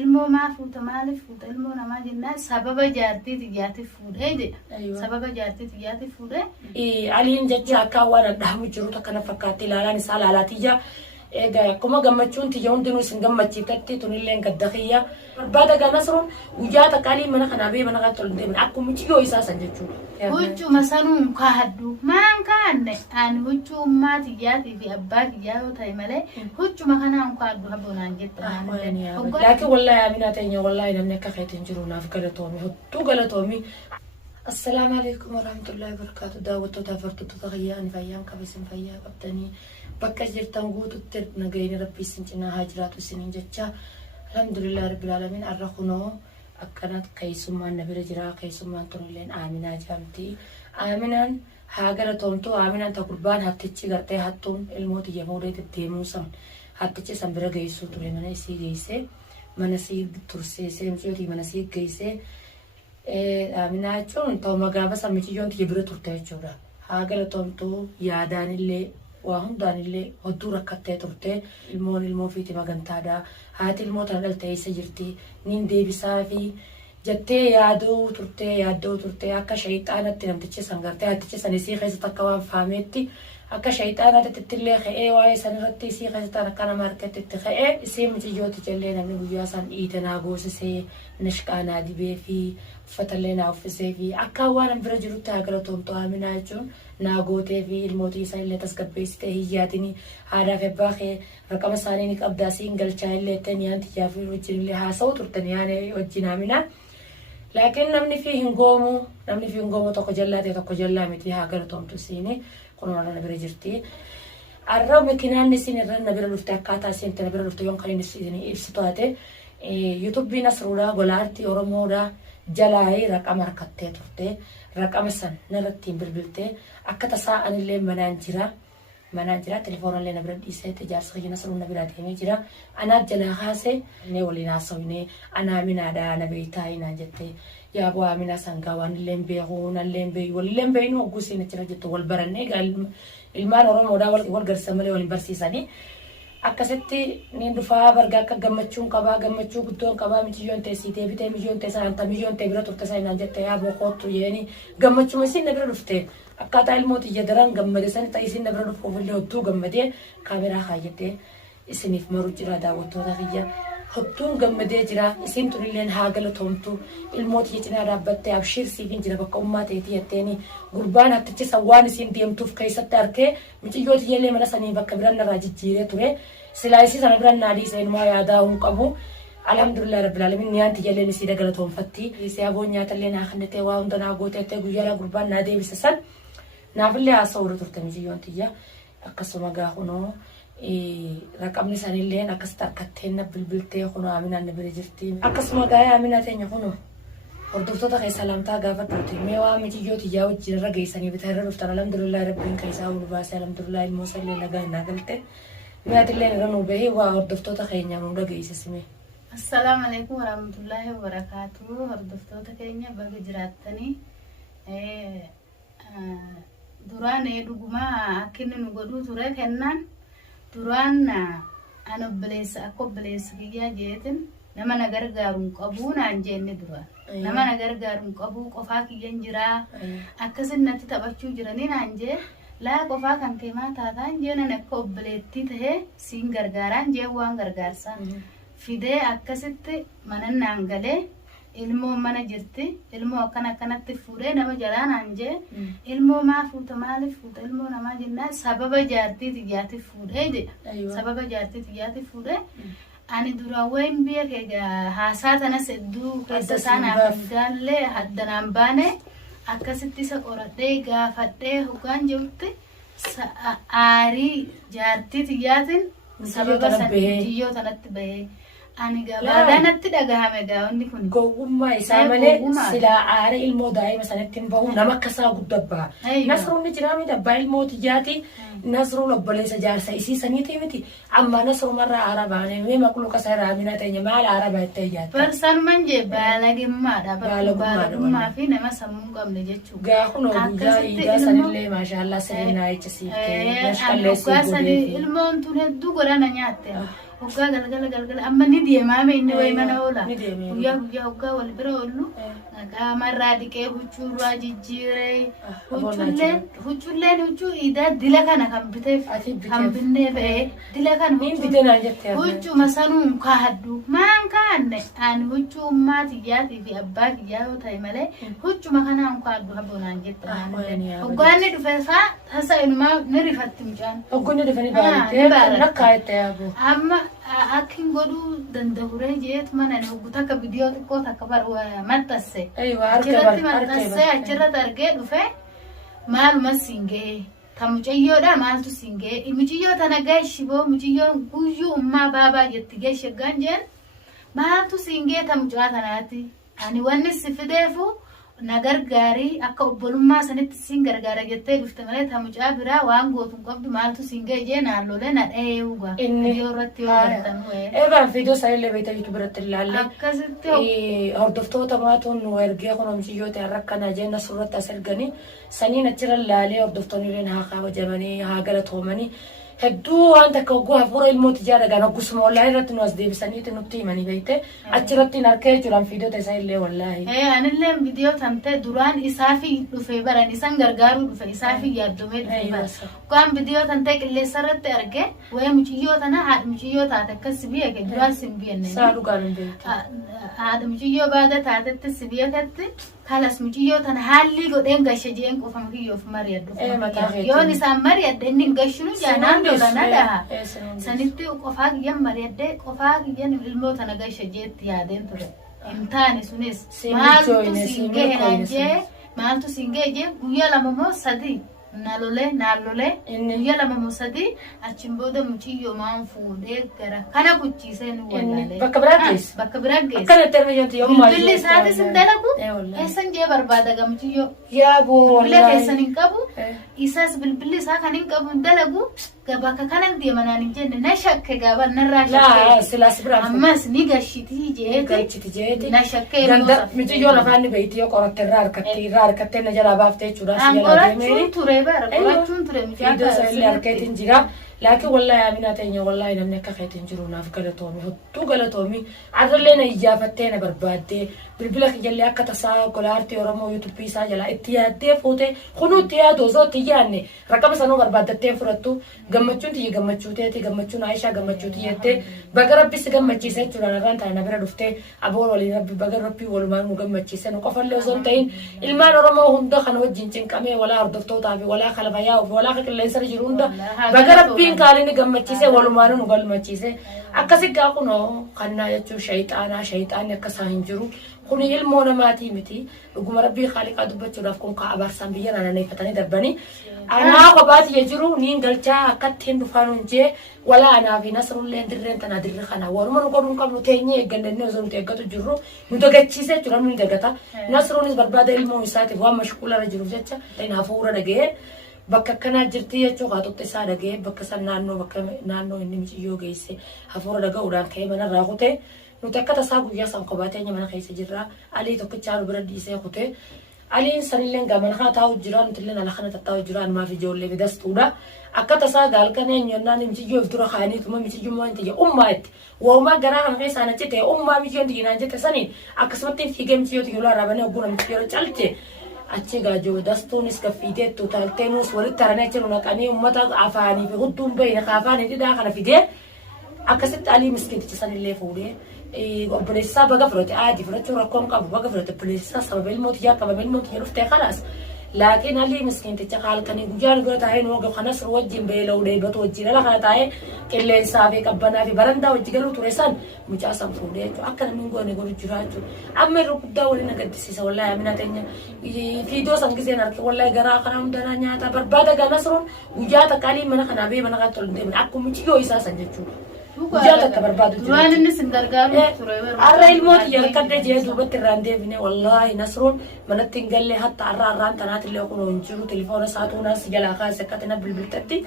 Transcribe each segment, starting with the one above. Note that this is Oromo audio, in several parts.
ilmoo maa fuuta maaliif fuuta ilmoo namaa jennaan sababa jaartii xiyyaati fuudhee jedha. Sababa jaartii xiyyaati fuudhee. Aliin jecha akka waan addahamu jiru takka na fakkaatti ilaalaan isaa laalaatii Ega kuma gammachuun tiyya hundinuu isin gammachiifatti tunillee gadda kiyya barbaada ganasruun guyyaa takkaalii mana kanaa bee mana kaa tolun deeman akkuma ciyyoo isaa san jechuudha. Huccuma sanuun kaaddu maan kaanne ani huccummaa tiyyaatii fi abbaa tiyyaa yoo ta'e malee huccuma kanaan kaaddu habboonaan jetta. Laakiin wallahi Aminaa teenya wallahi namni akka keetiin jiru naaf galatoomi hottuu galatoomi. Assalaamu alaikum warahmatullahi wabarakatuh. Daawwattoota afartuttoota kiyyaa ani fayyaan qaba isin fayyaa qabdanii bakka jirtan guututti nagayni rabbii isin cinaa haa jiraatu isiniin jecha alhamdulillah rabbil alamin arra kunoo akkanat keessummaan na bira jira keessummaan tunilleen Aminaa jaamti. Aminaan haa galatoomtu Aminaan ta gurbaan hattichi gartee hattuun ilmooti yamuudee deddeemuu san hattichi san bira geessuu ture mana isii geessee mana isii turseessee mucootii mana isii geessee Aminaa jechuun ta'u magaafa sammiciyyoon tiyya bira turte jechuudha. Haa galatoomtu yaadaanillee waa hundaanillee hodduu rakkattee turte ilmoo fiiti magantaadhaa haati ilmoo tana dhaltee eessa jirti nin deebisaa fi jettee yaaddoo turte akka shayxaanatti namtichi san gartee hattichi san isii keessatti akka waan faameetti akka shayxaanatti illee ka'ee waa'ee san irratti isii keessatti akka nama harkatti itti ka'ee isii mucayyooti jallee namni guyyaa san dhiite naa goosisee nashqaanaa dibee fi uffatallee naa uffisee fi akka waan bira jirutti haa galatoomtu Aminaa jechuun naa gootee fi ilmootii isaa illee tasgabbeessitee hiyyaatini haadhaa fi abbaa kee raqama isaanii ni qabdaa siin galchaa illee ta'anii yaanti jaafii wajjin illee haasa'u turtan yaane wajjin Aminaa. Laakiin namni fi hin goomu tokko jallaa ta'e tokko jallaa miti haa galatoomtu isiini kun waan na bira jirti. Arra makinaan isin irra na bira dhufte akkaataa isin na bira dhufte yoon kan isin ibsitu taate yuutuubiin asruudhaa gola aartii Oromoodhaa jalaayee raqama harkattee turte raqama san narratti bilbiltee akka tasaa anillee manaan jira telefoonallee na bira dhiisee jaarsa kiyya nasruun na bira deemee jira anaat jalaa kaasee ne waliin haasawne ana Aminaadhaa na beektaa inaan jettee yaa bu'aa Aminaa sangaa waan illee beekuu nallee beeku walillee beeknu hogguu siin achirra jettu wal barannee ilmaan Oromoodhaa wal garsiisan malee waliin barsiisanii. Akkasitti niin dhufaa bargaa akka gammachuun qabaa gammachuu guddoon qabaa miciyyoon teessitee bitee miciyyoon teessaa anta miciyyoon tee bira turte saayinaan jettee yaa boqootu yeeni gammachuma isin na bira dhufte akkaataa ilmooti jedharan gammade sani ta'e isin na bira dhufuuf illee hodduu gammadee kaameraa kaayyatee isiniif maruu jira daawwattoota kiyya hottuun gammadee jira isin tunilleen haa galatoomtu ilmooti cinaa dhaabbattee abshirsiifin jira bakka ummaa ta'eetii jetteeni gurbaan hattichi san waan isin deemtuuf keessatti arkee miciyyooti illee mana sanii bakka biran irraa jijjiiree ture silaayisii sana biran naadii seenumaa yaadaa hin qabu. Alhamdulillah rabbil alamin niyaanti jalleen isii dagalatoomfatti isii aboon nyaatallee naa kannatee waa hunda naa gootettee guyyaa gurbaan naa deebise san naafillee haasa'uu turte miciyyoon tiyya akkasuma gaahunoo raqamni sanillee akkasitti harkatteen na bilbiltee kunoo Aminaan na bira jirti akkasuma gaa'ee Aminaa teenya kunoo hordoftoota keessa lamtaa gaafa duuti mee waa miciyyoo tiyyaa wajjin irra geessanii bitaa irra dhuftan alhamdulillah rabbiin keessaa ulu baasee alhamdulillah ilmoo sallee nagaa naa galte mi'aatillee irra nuu bahee waa hordoftoota keenya nuu dhageessisime. Assalaamu alaikum warahmatullahi wabarakatuh. Hordoftoota keenya baga jiraattanii duraan dhugumaa akkinni nu godhuu ture kennaan duraan an obboleessa kiyyaa jeetin nama na gargaaruun qabuu naan jenne duraan nama na gargaaruun qabuu qofaa kiyyan jiraa akkasin natti taphachuu jiranii naan jee laa qofaa kan kee maa taataan jeenan akka obboleettii tahee siin gargaaraan jee waan gargaarsaan fidee akkasitti manan naan galee ilmoo mana jirti ilmoo akkanatti fuudhee nama jalaa naan jee ilmoo maa fuuta maaliif fuuta ilmoo namaa jennaan sababa jaartii xiyyaati fuudhee jedha sababa jaartii xiyyaati fuudhee ani duraan wayin biyya kee haasaa tanas hedduu keessa isaanaaf gaallee haddanaan baane akkasitti isa qoradhee gaafadhee hoggaan jirutti aarii jaartii xiyyaatiin sababa jiyyoo tanatti bahee ani gabaadhaanatti dhagahame gaawonni kun gowwummaa isaa malee silaa aara ilmoo daa'ima sanatti hin bahu nama akkasaa guddabbaa nasruun ni jiraa miti abbaa ilmoo tiyyaati nasruun obboleessa jaarsa isii saniitii miti amma nasruumarraa aara baane mee maqluuqa isaa irraa Aminaa teenya maal aara baattee iyyaatti barsanuman jee baalagimmaadha baalagummaa fi nama sammuu hin qabne jechuudha gaafun guyyaa iidaa sanillee maashaallah sireenaa ejjisiiftee ilmoon tun hedduu godhana nyaatte وقا قال أما ندي ما إني وين أنا ولا ندي ويا وقا والبرا ولو مرة ديكي هجو راجي جيري هجو إذا دلكنا كم بتف كم بنف دلكنا هجو مثلا كهدو ما كان أنا هجو ما تجاتي في أباك جاو تايمله هجو ما كان أنا كهدو هبونا جت وقا ندفع هسا إنه ما نرفت مجان وقا ندفع نبارك نكايت يا أبو أما أكين قدو دندهوري جيت من أنا وقتها كفيديو تكو تكبر ومتسه أيوة أجرت متسه أجرت أرجع دفع مال مسينجه تمجيو ده مال تسينجه مجيو تناجي شبو مجيو ويو ما بابا يتجي شجانجن مال تسينجه تمجوا تناتي أنا ونس فديفو nagar gari akka obbolummaa sanitti sin gargaara jettee dhufte malee tamucaa biraa waan gootuun qabdu maaltu sin ga'e jee naannolee na dhahee uga yoo irratti yoo bartanuu eegaan fiidiyoo isaa illee beektaa jiru biratti ilaalle akkasitti hordoftoota maatuun ergee kunuumsiyyoo ta'e rakkanaa jeenna surratti as erganii saniin achirra ilaalee hordoftoonni illee haa kabajamanii haa galatoomanii hedduu waan takka ogguu hafuura ilmooti jaadhagaan oggusuma wallaahi irratti nu as deebisaniiti nutti himanii beekte achirratti hin harkee jiran fiidiyoo isaa illee wallaahi. Anillee viidiyoo tante duraan isaafi dhufee baran isan gargaaruu dhufe isaafi yaaddomee dhufe bara. Waan viidiyoo tante qilleessa irratti arge wayii muciyyoo tana haadha muciyyoo taate akkas biyya kee duraan sin biyyannee. Saa dhugaan hin beektu. Haadha muciyyoo baada taatetti si biyyatatti kalas muciyyoo tana haalli godheen gashe jeen qofama kiyyoof mari'addu. Yoon isaan mari'adde inni hin gashinu jaanaan lolana daha. Sanitti qofaa kiyyan mari'adde qofaa kiyyan ilmoo tana gashe jeetti yaadeen ture. Intaani sunis maaltu siin gahe naan jee maaltu siin gahe jee guyyaa lama moo sadii naalole guyyaa lama moo sadii achiin booda muciyyoo maan fuudhee gara kana guchiisee nu wallaalee. Bakka biraa geesse. Bakka biraa geesse. Akkana termijanti yoo maal bilbilli isaatis hin dalagu eessan jee barbaada ga muciyyoo. Yaa boo bilbila keessan hin qabu isaas bilbilli isaa kan hin qabu hin dalagu. Bakka kanan deemanaan hin jenne na shakke gaafa narraa shakke. Laa silaas biraan fuudhe. Ammas ni gashitii jeeti. Gachiti jeeti. Na shakke ganda muciyyoo lafaan ni beekti yoo qoratte irraa harkattee na jalaa baaftee jechuudha. Qorachuun ture bara qorachuun ture mucaa fiidiyoo isaa illee harkeetiin jira. Laakiin wallaahi Aminaa teenya wallaahi namni akka keetiin jiru naaf galatoomi hottuu galatoomi arrallee na iyyafattee na barbaaddee bilbila kiyялlee akka tasaa gola aartii Oromoo yuutuubii isaa jalaa itti yaaddee fuutee kunuutti yaadu osoo itti yaadne raqama sanuu barbaaddattee fudhattu gammachuun tiyya gammachuu teeti gammachuun Aayishaa gammachuu tiyyattee baga rabbis gammachiisee jechuudha narraan ta'a na bira dhuftee aboon waliin rabbi baga rabbii walumaan nu gammachiise nu qofallee osoo hin ta'in ilmaan Oromoo hunda kana wajjin cinqamee walaa hordoftootaa fi walaa kalfayaa fi walaa qilleensa jiru hunda baga rabbii kaalini gammachiise walumaan nu gammachiise akkasi gaa kunoo kannaa jechuun shayxaanni akkasaa hin jiru kuni ilmoo namaatii miti dhuguma rabbii khaliqaa dubbachuudhaaf kun kaa abaarsan biyya naanneeffatanii darbanii anaa kophaati jiru niin galchaa akkattiin dhufaan hunjee walaa anaa fi nasrullee dirreen tanaa dirri kana waruma nu godhuun qabnu teenyee eeggannee osoo nuti eeggatu jirru nu dagachiisee jira nu dagata nasruunis barbaada ilmoo isaatiif waan mashquularra jiruuf jecha ta'in hafuura dhagee bakka kanaa jirti jechuudha tutti isaa dhagee bakka san naannoo inni muciyyoo geesse hafuura dhaga'uudhaan ka'ee manarraa kutee nuti akka tasaa guyyaa san kophaatee mana keessa jirra alii tokkichaa nu bira dhiisee kutee aliin sanillee gaamana kana taa'u jira nuti illee ala kana taa'u jira anumaa fi ijoollee fidastuudha akka tasaa gaalkanee nyonnaan muciyyoo dura kaaniituma muciyyummaa hin tiyya ummaa itti waumaa garaa kana keessaa na cite ummaa muciyyoon tiyyinaan jette saniin akkasumatti fiigee muciyyoo tiyyoo raabanii ogguna muciyyoo calche achi gaajoo dastuunis gaffiitee tutaalteenus walitti haranee jiru naqanii uummata afaanii fi hudduun bahina kaafaanii dhidhaa kana fidee akkasitti alii miskiiticha sanillee fuudhee obboleessisaa baga fudhate aadii fudhachuun rakkoon qabu baga fudhate obboleessisaa sababa ilmooti yaa qababa ilmooti yaa dhuftee kalaas laakiin alii miskiiticha halkanii guyyaa guyyaa taa'ee nu kanas wajjin beela'uu dheebatu wajjin ala kana taa'ee qilleensaa fi qabbanaa fi barandaa wajji galuu ture san mucaa san fuudhee akka namni goone godhu jiraachuu amma irra guddaa waliin agarsiisa wallaahi Aminaa teenya fiidiyoo san giseen harkee wallaahi garaa kana hundanaa nyaata barbaada ganasruun guyyaa takka alii mana kanaa bee mana kanatti ol hin deemne akkuma muciyyoo isaa san jechuudha. Guyyaa takka barbaadu jira. Duraan inni sin gargaaru ture. Arra ilmooti yarkadde jee duubatti irraan deebine wallaahi nasruun manatti hin galle hatta arraan tanaatillee kunoo hin jiru telefoona saatuunaas jalaa kaase akkatti na bilbiltatti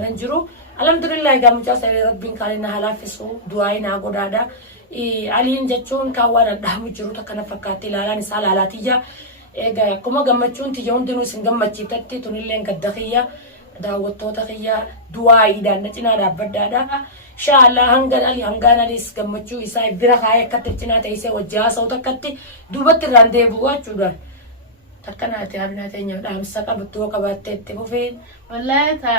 hin jiru. Alhamdulillah egaa mucaa isaa rabbiin kaalee na halaafisu du'aayi naa godhaadha. Aliin jechuun kaawwaan adhaamu jiru takka na fakkaatti ilaalaan isaa laalaatiyya. Egaa akkuma gammachuun tiyya hundinuu isin gammachiiftatti tunillee gadda kiyya. daawwattoota kiyya du'aayiidhaan na cinaa dhaabbadhaadha. Inshallah hangaan alis gammachuu isaa bira kaayee akkatti cinaa ta'isee wajjii haasa'u akkatti duubatti irraan deebi'u jechuudha. Takkanaati abnaa teenya dhaamsa qabattuu qabaattee itti fufeen. Wallahi ta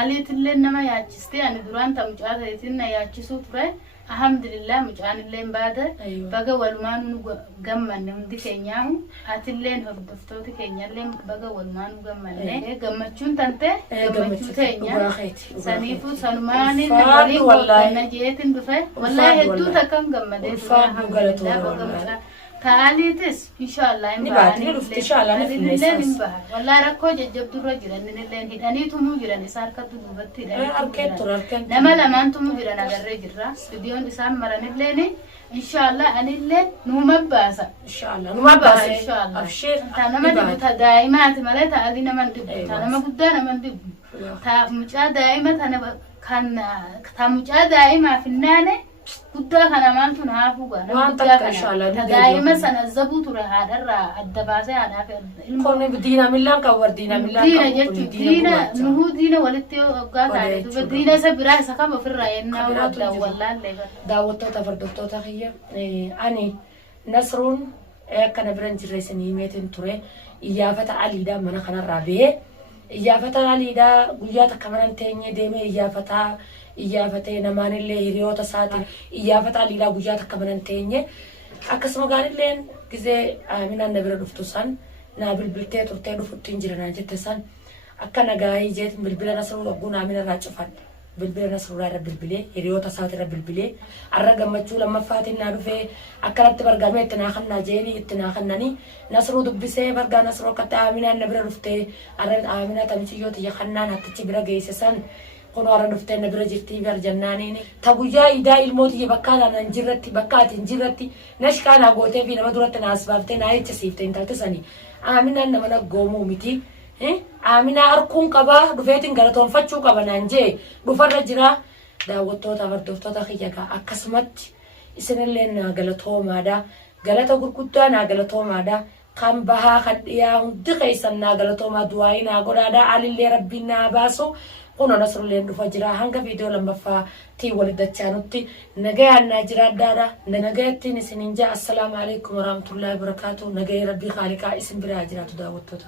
aliitillee nama yaachiste ani duraan ta mucaa ta'eetiin na yaachisuu ture. Alhamdulillah mucaan illee baada baga walumaan nu gammanne hundi keenyaahu atilleen hordoftooti keenyallee baga walumaan nu gammanne gammachuun tante gammachuu teenya saniifuu sanumaaniin waliin qophanna jeetiin dhufe wallahi hedduu takkan gammadee alhamdulillah taalitis inshallah in baani dhufti inshallah nilleen in baha wallahi rakkoo jajjabdurra jiran nilleen hidhaniitumuu jiran isa harkatti duubatti hidhanii nama lamaantumuu jiran agarree jirra viidiyoon isaan maranilleen inshallah anilleen numa baasa inshallah abshir ta nama dibuta daa'imaati malee taali nama dibu ta nama guddaa nama dibu ta mucaa daa'ima ta mucaa daa'imaa finnaane guddaa kana maaltu naafu gana guddaa kana daa'ima sana zabuu ture haadharraa adda baasee haadhaaf ilmoon diina millaan kan war diina millaan diina jechuun diina nuhuu diina walitti hoggaa taane duba diina isa biraa isa kam ofirraa yennaa wadda wallaallee daawwattoota hordoftoota kiyya ani Nasruun akkana biran jirreessanii himeetiin ture iyyaafata aliidhaa mana kanarraa bahee iyyaafata aliidhaa guyyaa takka manan teenyee deemee iyyaafate namaanillee hiriyoota isaati iyyaafata aliidhaa guyyaa takka manan teenye akkasuma gaanilleen gizee Aminaan na bira dhuftu san naa bilbiltee turtee dhufuttiin jiranaa jette san akka nagaayii jeetin bilbila Nasruu wagguun Amina irraa cufadhe bilbila Nasruudhaa irra bilbilee hiriyoota isaati irra bilbilee arra gammachuu lammaffaatiin naa dhufee akkanatti bargamee itti naa kannaa jeeni itti naa kannanii Nasruu dubbisee bargaa Nasruu akkatti Aminaan na bira dhuftee arra Aminaa tamichiyyoo tiyya kannaan hattichi bira geesse san kun warra dhuftee na bira jirtii bar jannaaniini ta guyyaa idaa ilmooti bakkaadhaan nan jirratti bakkaatiin jirratti nashkaanaa gootee fi nama duratti naas baaftee naa echisiiftee intalti sanii Aminaan nama naggoomuu miti Aminaa harkuun qabaa dhufeetiin galatoonfachuu qaba naan jee dhufarra jira daawwattoota hordoftoota kiyyagaa akkasumatti isinillee naa galatoomaadha galata gurguddaa naa galatoomaadha kan bahaa kan dhiyaa hundi keessan naa galatoomaa du'aayii naa godhaadha alillee rabbiin naa baasu kuno Nasrulleen dhufa jira hanga viidiyoo lammaffaa tii walidachaanutti nagayaan naa jiraadhaadha nagayattiin isiniin jaa assalaamu alaikum warahmatullahi wabarakatuh nagaya rabbii khaaliqaa isin biraa jiraatu daawwattoota